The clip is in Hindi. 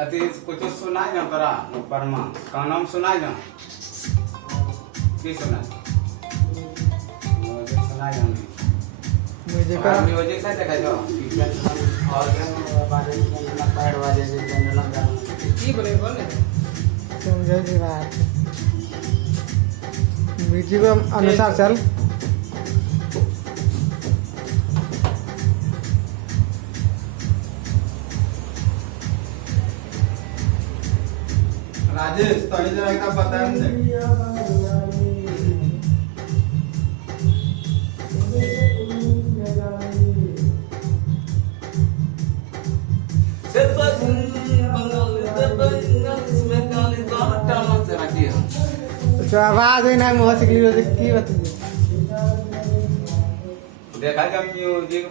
अति कुछ सुनाई ना तोरा ऊपर में कानम सुनाई ना की सुनाई म्यूजिक सुनाई ना म्यूजिक का म्यूजिक से देखा जो और बाजे ना पैड बाजे ना की बोले समझे जी बात म्यूजिक अनुसार चल राजेश तोड़ी जरा एक पता है मुझे तो आवाज है ना मुझे क्लियर की बात देखा जब म्यूजिक